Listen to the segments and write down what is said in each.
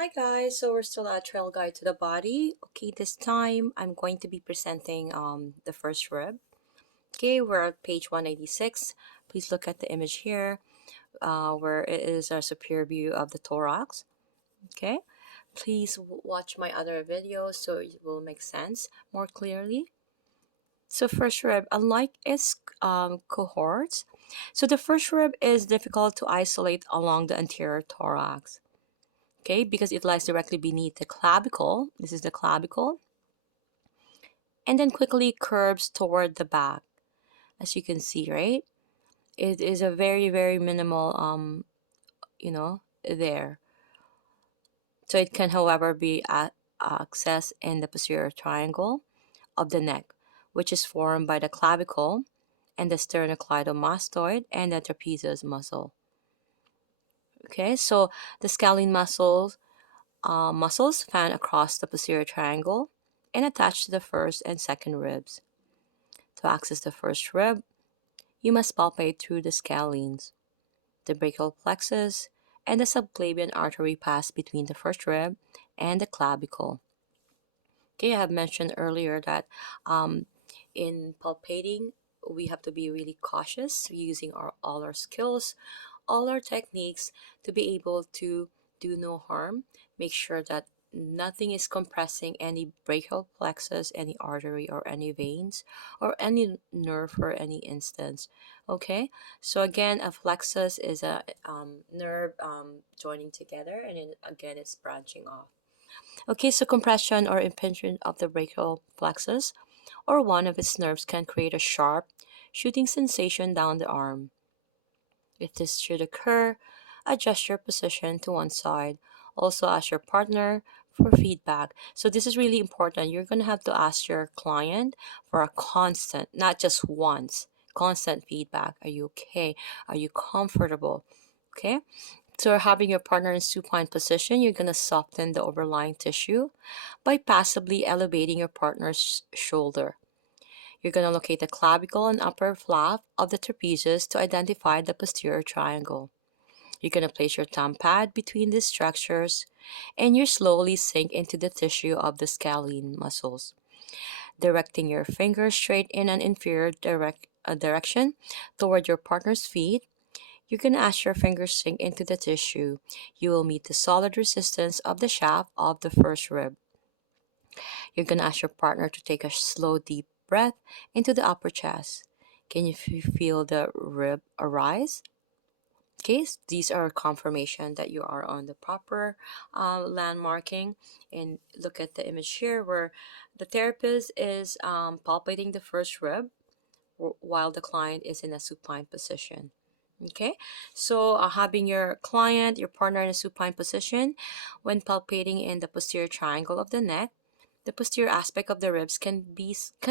Hi guys, so we're still at Trail Guide to the Body. Okay, this time I'm going to be presenting the first rib. Okay, we're at page 186. Please look at the image here where it is our superior view of the thorax. Okay, please watch my other videos so it will make sense more clearly. So first rib, unlike its cohorts, so the first rib is difficult to isolate along the anterior thorax. Okay, because it lies directly beneath the clavicle. This is the clavicle, and then quickly curves toward the back, as you can see, right? It is a very minimal, there. So it can, however, be accessed in the posterior triangle of the neck, which is formed by the clavicle and the sternocleidomastoid and the trapezius muscle. Okay, so the scalene muscles found across the posterior triangle and attached to the first and second ribs. To access the first rib, you must palpate through the scalenes. The brachial plexus and the subclavian artery pass between the first rib and the clavicle. Okay, I have mentioned earlier that in palpating, we have to be really cautious using all our skills, all our techniques to be able to do no harm. Make sure that nothing is compressing any brachial plexus, any artery, or any veins, or any nerve for any instance. Okay, so again, a plexus is a nerve joining together, and then again, it's branching off. Okay, so compression or impingement of the brachial plexus or one of its nerves can create a sharp, shooting sensation down the arm. If this should occur, adjust your position to one side. Also ask your partner for feedback. So this is really important. You're going to have to ask your client for a constant, not just once, constant feedback. Are you okay? Are you comfortable? Okay? So having your partner in supine position, you're going to soften the overlying tissue by passively elevating your partner's shoulder. You're going to locate the clavicle and upper flap of the trapezius to identify the posterior triangle. You're going to place your thumb pad between these structures and you slowly sink into the tissue of the scalene muscles, directing your fingers straight in an inferior direction toward your partner's feet. You're going to as your fingers sink into the tissue, you will meet the solid resistance of the shaft of the first rib. You're going to ask your partner to take a slow, deep breath into the upper chest. Can you feel the rib arise? Okay, so these are confirmation that you are on the proper landmarking. And look at the image here where the therapist is palpating the first rib while the client is in a supine position. Okay, so having your client, your partner in a supine position, when palpating in the posterior triangle of the neck, the posterior aspect of the ribs can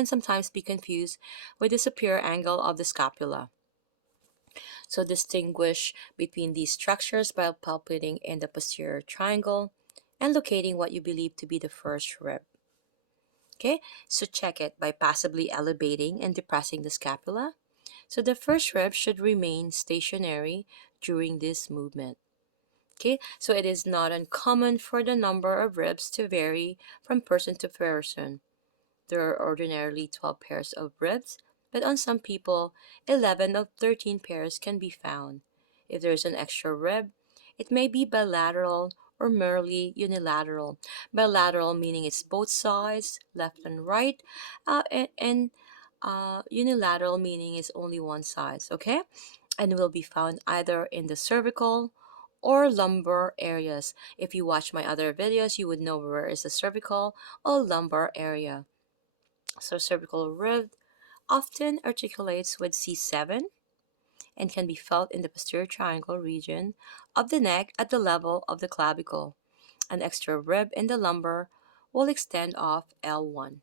sometimes be confused with the superior angle of the scapula. So distinguish between these structures by palpating in the posterior triangle and locating what you believe to be the first rib. Okay, so check it by passively elevating and depressing the scapula. So the first rib should remain stationary during this movement. Okay, so it is not uncommon for the number of ribs to vary from person to person. There are ordinarily 12 pairs of ribs, but on some people, 11 of 13 pairs can be found. If there is an extra rib, it may be bilateral or merely unilateral. Bilateral meaning it's both sides, left and right, and unilateral meaning it's only one side, okay? And will be found either in the cervical or lumbar areas. If you watch my other videos, you would know where is the cervical or lumbar area. So cervical rib often articulates with C7 and can be felt in the posterior triangle region of the neck at the level of the clavicle. An extra rib in the lumbar will extend off L1.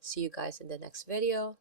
See you guys in the next video.